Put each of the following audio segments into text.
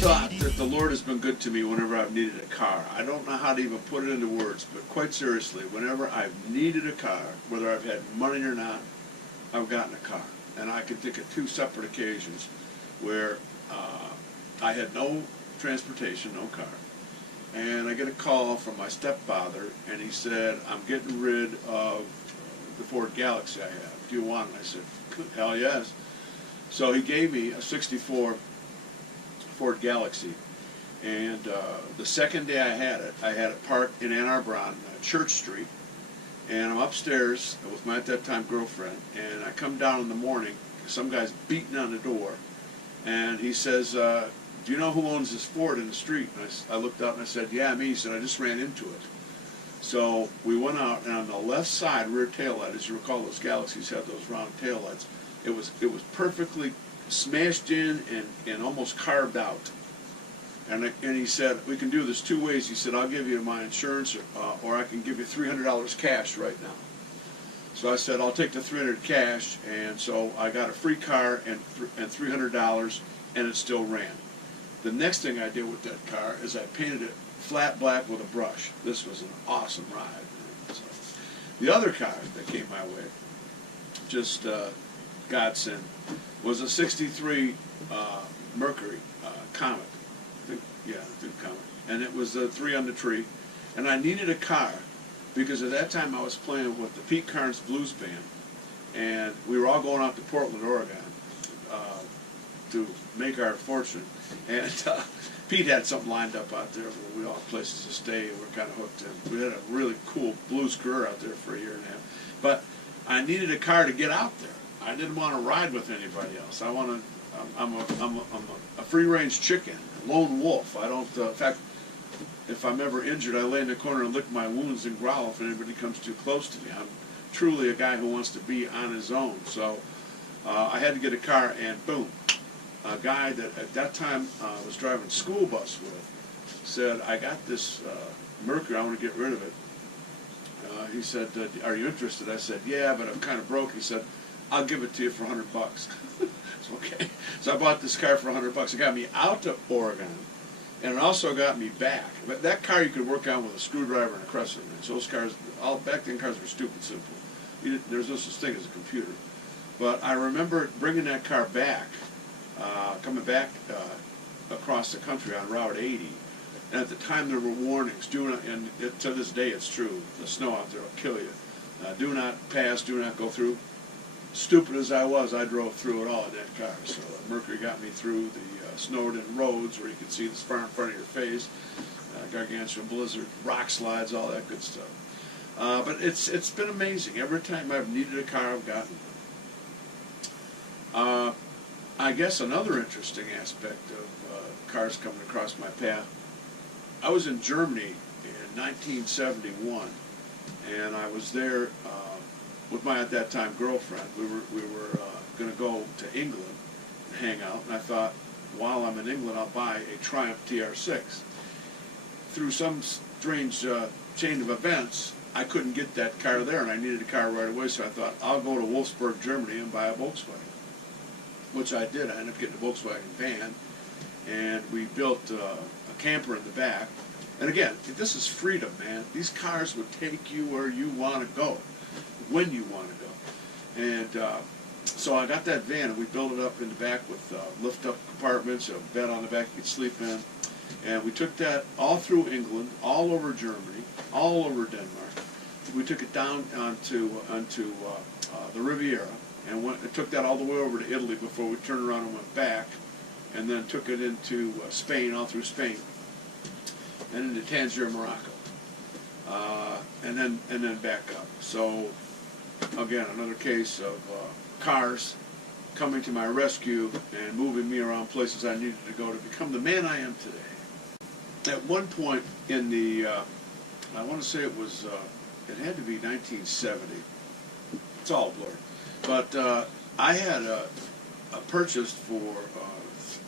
thought that the Lord has been good to me whenever I've needed a car. I don't know how to even put it into words, but quite seriously, whenever I've needed a car, whether I've had money or not, I've gotten a car. And I can think of two separate occasions where I had no transportation, no car. And I get a call from my stepfather, and he said, I'm getting rid of the Ford Galaxy I have. Do you want it? I said, hell yes. So he gave me a 64 Ford Galaxy. And the second day I had it parked in Ann Arbor on Church Street. And I'm upstairs with my, at that time, girlfriend. And I come down in the morning, some guy's beating on the door. And he says, do you know who owns this Ford in the street? And I looked out and I said, yeah, me. He said, I just ran into it. So we went out, and on the left side rear taillight, as you recall, those Galaxies have those round taillights. It was perfectly smashed in and almost carved out. And he said, we can do this two ways. He said, I'll give you my insurance, or I can give you $300 cash right now. So I said, I'll take the $300 cash, and so I got a free car and $300, and it still ran. The next thing I did with that car is I painted it flat black with a brush. This was an awesome ride. So, the other car that came my way, just godsend, was a 63 Mercury Comet. I think Comet. And it was a 3 on the tree. And I needed a car because at that time I was playing with the Pete Carnes Blues Band. And we were all going out to Portland, Oregon to make our fortune. And Pete had something lined up out there where we all had places to stay, and we were kind of hooked in. We had a really cool blues career out there for a year and a half. But I needed a car to get out there. I didn't want to ride with anybody else. I'm a free-range chicken, a lone wolf. I don't, in fact, if I'm ever injured, I lay in the corner and lick my wounds and growl if anybody comes too close to me. I'm truly a guy who wants to be on his own. So I had to get a car, and boom. A guy that at that time I was driving school bus with said, I got this Mercury, I want to get rid of it. He said, are you interested? I said, yeah, but I'm kind of broke. He said, I'll give it to you for $100. It's okay. So I bought this car for $100. It got me out to Oregon, and it also got me back. But that car you could work on with a screwdriver and a crescent wrench. Those cars, back then cars were stupid simple. There's no such thing as a computer. But I remember bringing that car back, coming back across the country on Route 80. And at the time there were warnings, and to this day it's true, the snow out there will kill you. Do not pass, do not go through. Stupid as I was, I drove through it all in that car. So Mercury got me through the snowed-in roads where you could see this far in front of your face, gargantuan blizzard, rock slides, all that good stuff. But it's been amazing. Every time I've needed a car, I've gotten one. I guess another interesting aspect of cars coming across my path, I was in Germany in 1971, and I was there with my, at that time, girlfriend. We were going to go to England and hang out, and I thought, while I'm in England, I'll buy a Triumph TR6. Through some strange chain of events, I couldn't get that car there, and I needed a car right away, so I thought, I'll go to Wolfsburg, Germany, and buy a Volkswagen, which I did. I ended up getting a Volkswagen van, and we built a camper in the back. And again, this is freedom, man. These cars would take you where you want to go, when you want to go. And so I got that van, and we built it up in the back with lift-up compartments, a bed on the back you could sleep in. And we took that all through England, all over Germany, all over Denmark. We took it down onto the Riviera, and took that all the way over to Italy before we turned around and went back, and then took it into Spain, all through Spain, and into Tangier, Morocco, and then back up. So again, another case of cars coming to my rescue and moving me around places I needed to go to become the man I am today. At one point in the, I want to say it was, it had to be 1970. It's all blurred. But I had purchased for,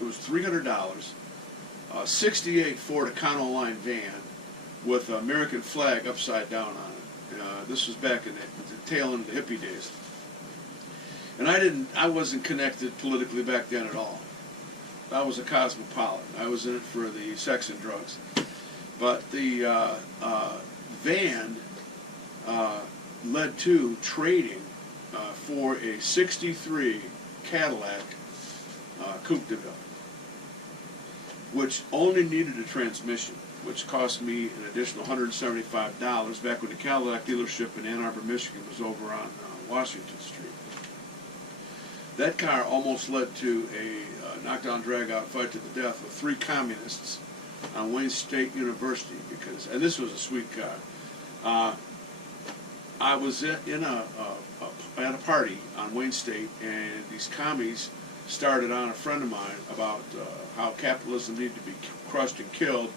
it was $300, a 68 Ford Econoline van with an American flag upside down on it. This was back in the tail end of the hippie days. And I wasn't connected politically back then at all. I was a cosmopolitan. I was in it for the sex and drugs. But the van led to trading for a 63 Cadillac Coupe de Ville, which only needed a transmission, which cost me an additional $175 back when the Cadillac dealership in Ann Arbor, Michigan was over on Washington Street. That car almost led to a knockdown, drag-out fight to the death with 3 communists on Wayne State University, and this was a sweet car. I was at a party on Wayne State, and these commies started on a friend of mine about how capitalism needed to be crushed and killed,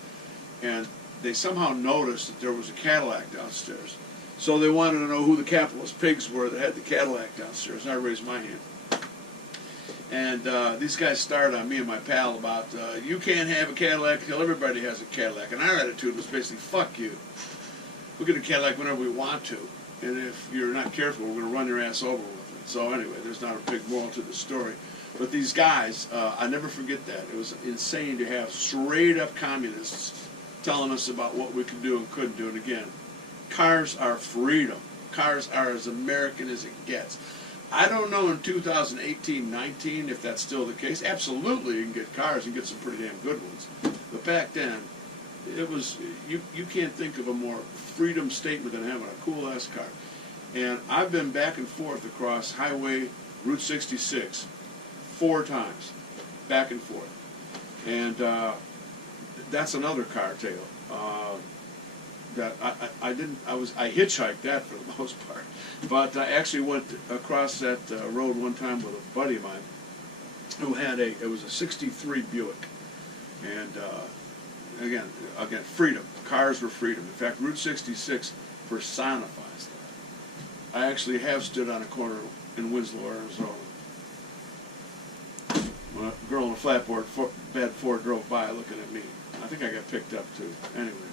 and they somehow noticed that there was a Cadillac downstairs. So they wanted to know who the capitalist pigs were that had the Cadillac downstairs, and I raised my hand. And these guys started on me and my pal about, you can't have a Cadillac until everybody has a Cadillac. And our attitude was basically, fuck you. We'll get a Cadillac whenever we want to. And if you're not careful, we're going to run your ass over with it. So anyway, there's not a big moral to the story. But these guys, I never forget that. It was insane to have straight-up communists telling us about what we could do and couldn't do. And again, cars are freedom. Cars are as American as it gets. I don't know in 2018-19 if that's still the case. Absolutely, you can get cars and get some pretty damn good ones. But back then, it was you can't think of a more freedom statement than having a cool-ass car. And I've been back and forth across Highway Route 66 4 times, back and forth. And that's another car tale. That I hitchhiked that for the most part, but I actually went across that road one time with a buddy of mine who had it was a '63 Buick, and again, freedom. Cars were freedom. In fact, Route 66 personifies that. I actually have stood on a corner in Winslow, Arizona, when a girl in a flatboard bed Ford drove by looking at me. I think I got picked up too. Anyway.